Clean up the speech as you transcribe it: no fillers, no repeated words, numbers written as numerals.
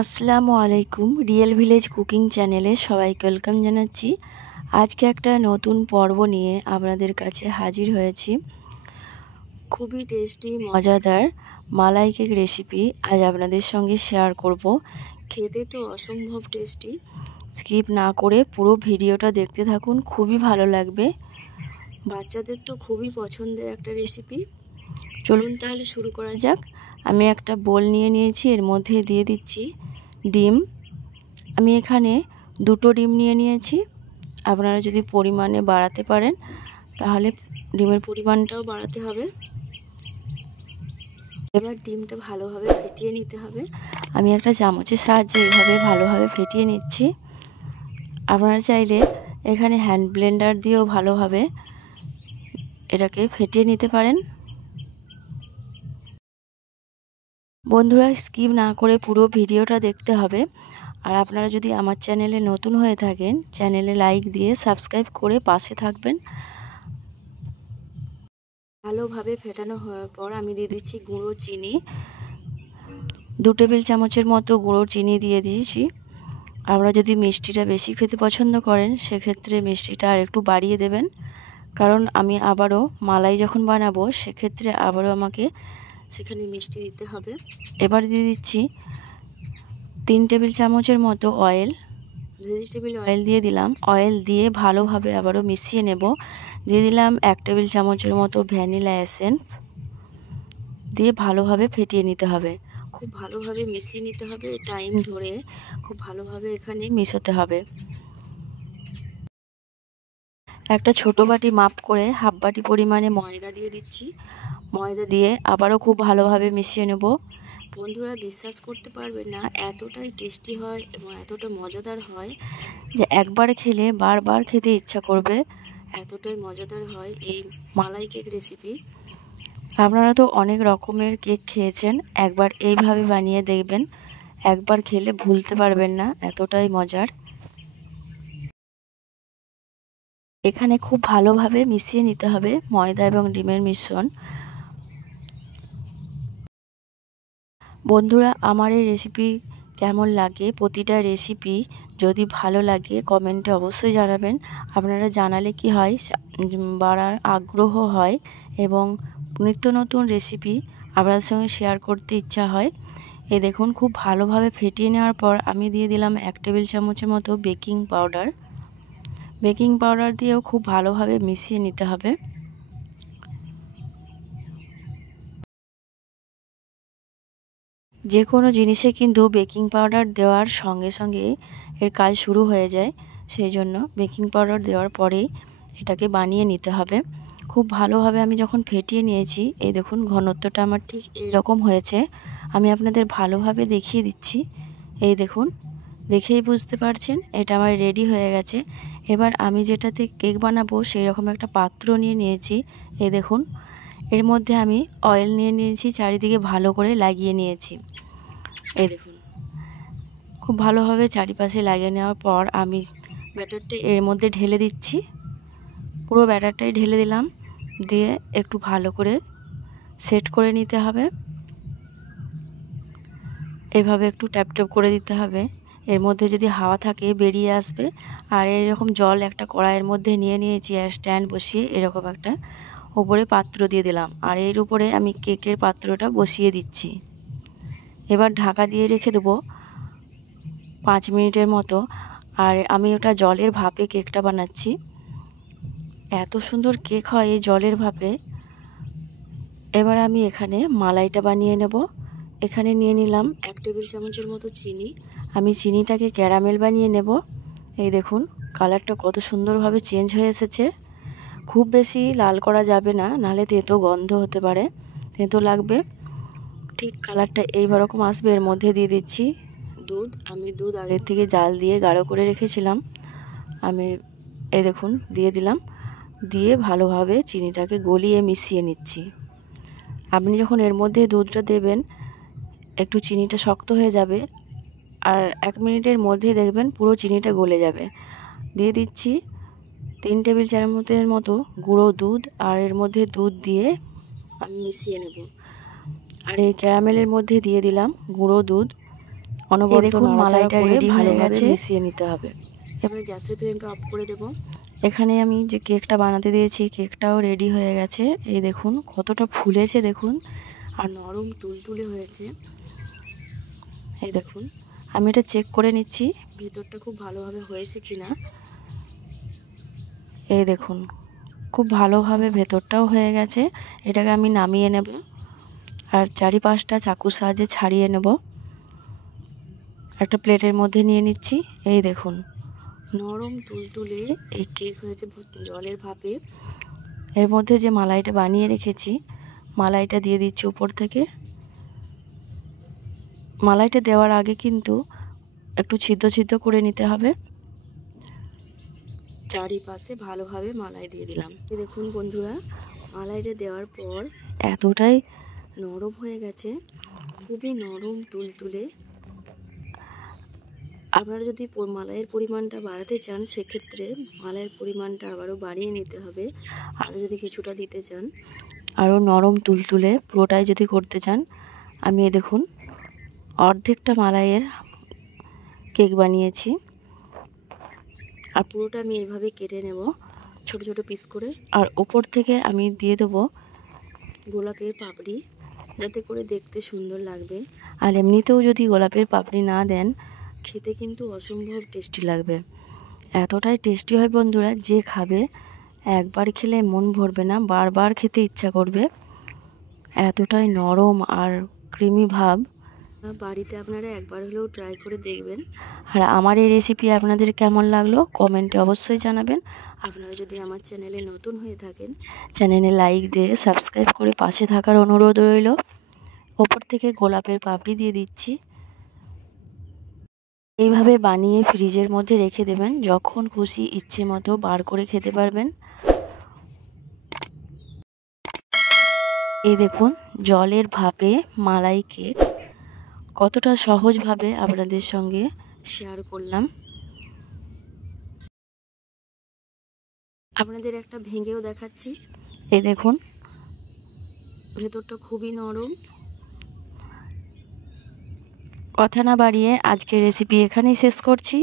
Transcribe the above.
আসসালামু আলাইকুম। Real village cooking চ্যানেলে সবাইকে ওয়েলকাম জানাচ্ছি। আজকে একটা নতুন পর্ব নিয়ে আপনাদের কাছে হাজির হয়েছি। খুবই টেস্টি মজাদার মালাই কেক রেসিপি আজ আপনাদের সঙ্গে শেয়ার করব। খেতে তো অসম্ভব টেস্টি। স্কিপ না করে পুরো ভিডিওটা দেখতে থাকুন, খুবই ভালো লাগবে। বাচ্চাদের তো খুবই পছন্দের একটা রেসিপি। চলুন তাহলে শুরু করা যাক। আমি একটা বোল নিয়ে নিয়েছি, এর মধ্যে দিয়ে দিচ্ছি ডিম। আমি এখানে 2টো ডিম নিয়ে নিয়েছি। আপনারা যদি পরিমাণে বাড়াতে পারেন তাহলে ডিমের পরিমাণটাও বাড়াতে হবে। এবার ডিমটা ভালোভাবে ফেটিয়ে নিতে হবে। আমি একটা চামচের সাহায্যে এইভাবে ভালোভাবে ফেটিয়ে নিচ্ছি। আপনারা চাইলে এখানে হ্যান্ড ব্লেন্ডার দিয়েও ভালোভাবে এটাকে ফেটিয়ে নিতে পারেন। বন্ধুরা, স্কিপ না করে পুরো ভিডিওটা দেখতে হবে। আর আপনারা যদি আমার চ্যানেলে নতুন হয়ে থাকেন, চ্যানেলে লাইক দিয়ে সাবস্ক্রাইব করে পাশে থাকবেন। ভালোভাবে ফেটানো হওয়ার পর আমি দিয়ে দিচ্ছি গুঁড়ো চিনি। 2 টেবিল চামচের মতো গুঁড়ো চিনি দিয়ে দিয়েছি। আপনারা যদি মিষ্টিটা বেশি খেতে পছন্দ করেন সেক্ষেত্রে মিষ্টিটা আর একটু বাড়িয়ে দেবেন, কারণ আমি আবারও মালাই যখন বানাবো সেক্ষেত্রে আবারও আমাকে সেখানে মিষ্টি দিতে হবে। এবার দিয়ে দিচ্ছি 3 টেবিল চামচের মতো অয়েল, ভেজিটেবল অয়েল দিয়ে দিলাম। অয়েল দিয়ে ভালোভাবে আবারও মিশিয়ে নেব। দিয়ে দিলাম 1 টেবিল চামচের মতো ভ্যানিলা এসেন্স, দিয়ে ভালোভাবে ফেটিয়ে নিতে হবে। খুব ভালোভাবে মিশিয়ে নিতে হবে, টাইম ধরে খুব ভালোভাবে এখানে মিশাতে হবে। একটা ছোট বাটি মাপ করে হাফ বাটি পরিমাণে ময়দা দিয়ে দিচ্ছি। ময়দা দিয়ে আবারও খুব ভালোভাবে মিশিয়ে নেব। বন্ধুরা, বিশ্বাস করতে পারবেন না, এতটাই টেস্টি হয় এবং এতটা মজাদার হয় যে একবার খেলে বারবার খেতে ইচ্ছা করবে। এতটাই মজাদার হয় এই মালাই কেক রেসিপি। আপনারা তো অনেক রকমের কেক খেয়েছেন, একবার এইভাবে বানিয়ে দেখবেন, একবার খেলে ভুলতে পারবেন না, এতটাই মজার। এখানে খুব ভালোভাবে মিশিয়ে নিতে হবে ময়দা এবং ডিমের মিশ্রণ। বন্ধুরা, আমার এই রেসিপি কেমন লাগে, প্রতিটা রেসিপি যদি ভালো লাগে কমেন্টে অবশ্যই জানাবেন। আপনারা জানালে কি হয়, বাড়ার আগ্রহ হয় এবং নিত্য নতুন রেসিপি আপনাদের সঙ্গে শেয়ার করতে ইচ্ছা হয়। এই দেখুন, খুব ভালোভাবে ফেটিয়ে নেওয়ার পর আমি দিয়ে দিলাম 1 টেবিল চামচের মতো বেকিং পাউডার। বেকিং পাউডার দিয়েও খুব ভালোভাবে মিশিয়ে নিতে হবে। যে কোনো জিনিসে কিন্তু বেকিং পাউডার দেওয়ার সঙ্গে সঙ্গে এর কাজ শুরু হয়ে যায়, সেই জন্য বেকিং পাউডার দেওয়ার পরেই এটাকে বানিয়ে নিতে হবে। খুব ভালোভাবে আমি যখন ফেটিয়ে নিয়েছি, এই দেখুন ঘনত্বটা আমার ঠিক এই রকম হয়েছে। আমি আপনাদের ভালোভাবে দেখিয়ে দিচ্ছি। এই দেখুন, দেখেই বুঝতে পারছেন এটা আমার রেডি হয়ে গেছে। এবার আমি যেটাতে কেক বানাবো সেই রকম একটা পাত্র নিয়ে নিয়েছি। এই দেখুন, এর মধ্যে আমি অয়েল নিয়ে নিয়েছি, চারিদিকে ভালো করে লাগিয়ে নিয়েছি। এই দেখুন, খুব ভালোভাবে চারিপাশে লাগিয়ে নেওয়ার পর আমি ব্যাটারটা এর মধ্যে ঢেলে দিচ্ছি। পুরো ব্যাটারটাই ঢেলে দিলাম, দিয়ে একটু ভালো করে সেট করে নিতে হবে। এভাবে একটু ট্যাপ ট্যাপ করে দিতে হবে। এর মধ্যে যদি হাওয়া থাকে বেরিয়ে আসবে। আর এরকম জল একটা কড়াইয়ের মধ্যে নিয়ে নিয়েছি, আর স্ট্যান্ড বসিয়ে এরকম একটা উপরে পাত্র দিয়ে দিলাম, আর এর উপরে আমি কেকের পাত্রটা বসিয়ে দিচ্ছি। এবার ঢাকা দিয়ে রেখে দেবো 5 মিনিটের মতো। আর আমি ওটা জলের ভাপে কেকটা বানাচ্ছি। এত সুন্দর কেক হয় এই জলের ভাপে। এবার আমি এখানে মালাইটা বানিয়ে নেব। এখানে নিয়ে নিলাম 1 টেবিল চামচের মতো চিনি। আমি চিনিটাকে ক্যারামেল বানিয়ে নেব। এই দেখুন, কালারটা কত সুন্দরভাবে চেঞ্জ হয়ে এসেছে। খুব বেশি লাল করা যাবে না, নাহলে তেতো গন্ধ হতে পারে, তেতো লাগবে। ঠিক কালারটা এইরকম আসবে। এর মধ্যে দিয়ে দিচ্ছি দুধ। আমি দুধ আগের থেকে জাল দিয়ে গাঢ় করে রেখেছিলাম। আমি এই দেখুন দিয়ে দিলাম, দিয়ে ভালোভাবে চিনিটাকে গলিয়ে মিশিয়ে নিচ্ছি। আপনি যখন এর মধ্যে দুধটা দেবেন একটু চিনিটা শক্ত হয়ে যাবে, আর 1 মিনিটের মধ্যেই দেখবেন পুরো চিনিটা গলে যাবে। দিয়ে দিচ্ছি 3 টেবিল চামচের মতো গুঁড়ো দুধ, আর এর মধ্যে দুধ দিয়ে আমি মিশিয়ে নেব। আর এই ক্যারামেলের মধ্যে দিয়ে দিলাম গুঁড়ো দুধ। অনবরত মালাইটা রেডি হয়ে গেছে, মিশিয়ে নিতে হবে। এবারে গ্যাসের ফ্লেমটা অফ করে দেব। এখানে আমি যে কেকটা বানাতে দিয়েছি কেকটাও রেডি হয়ে গেছে। এই দেখুন কতটা ফুলেছে দেখুন, আর নরম তুলতুলে হয়েছে। এই দেখুন আমি এটা চেক করে নিচ্ছি ভেতরটা খুব ভালোভাবে হয়েছে কিনা। এই দেখুন খুব ভালোভাবে ভেতরটাও হয়ে গেছে। এটাকে আমি নামিয়ে নেব আর চারিপাশটা চাকুর সাহায্যে ছাড়িয়ে নেব। একটা প্লেটের মধ্যে নিয়ে নিচ্ছি। এই দেখুন নরম তুলতুলে এই কেক হয়েছে জলের ভাপে। এর মধ্যে যে মালাইটা বানিয়ে রেখেছি মালাইটা দিয়ে দিচ্ছি উপর থেকে। মালাইটা দেওয়ার আগে কিন্তু একটু ছিদ্র ছিদ্র করে নিতে হবে। চারিপাশে ভালোভাবে মালাই দিয়ে দিলাম। দেখুন বন্ধুরা মালাইটা দেওয়ার পর এতটাই নরম হয়ে গেছে, খুবই নরম তুলতুলে। আপনারা যদি মালাইয়ের পরিমাণটা বাড়াতে চান সেক্ষেত্রে মালাইয়ের পরিমাণটা আবারও বাড়িয়ে নিতে হবে। আর যদি কিছুটা দিতে চান আরও নরম তুলতুলে পুরোটাই যদি করতে চান, আমি দেখুন অর্ধেকটা মালাইয়ের কেক বানিয়েছি। আর পুরোটা আমি এইভাবে কেটে নেব ছোট ছোট পিস করে। আর ওপর থেকে আমি দিয়ে দেবো গোলাপের পাপড়ি, যাতে করে দেখতে সুন্দর লাগবে। আর এমনিতেও যদি গোলাপের পাপড়ি না দেন খেতে কিন্তু অসম্ভব টেস্টি লাগবে। এতটাই টেস্টি হয় বন্ধুরা, যে খাবে একবার খেলে মন ভরবে না, বারবার খেতে ইচ্ছা করবে। এতটাই নরম আর ক্রিমি ভাব। বাড়িতে আপনারা একবার হলেও ট্রাই করে দেখবেন। আর আমার এই রেসিপি আপনাদের কেমন লাগলো কমেন্টে অবশ্যই জানাবেন। আপনারা যদি আমার চ্যানেলে নতুন হয়ে থাকেন চ্যানেলে লাইক দিয়ে সাবস্ক্রাইব করে পাশে থাকার অনুরোধ রইল। ওপর থেকে গোলাপের পাপড়ি দিয়ে দিচ্ছি। এইভাবে বানিয়ে ফ্রিজের মধ্যে রেখে দেবেন, যখন খুশি ইচ্ছে মতো বার করে খেতে পারবেন। এই দেখুন জলের ভাপে মালাই কেক কতটা সহজভাবে আপনাদের সঙ্গে শেয়ার করলাম। আপনাদের একটা ভেঙেও দেখাচ্ছি। এই দেখুন ভেতরটা খুবই নরম। কথা না বাড়িয়ে আজকের রেসিপি এখানেই শেষ করছি।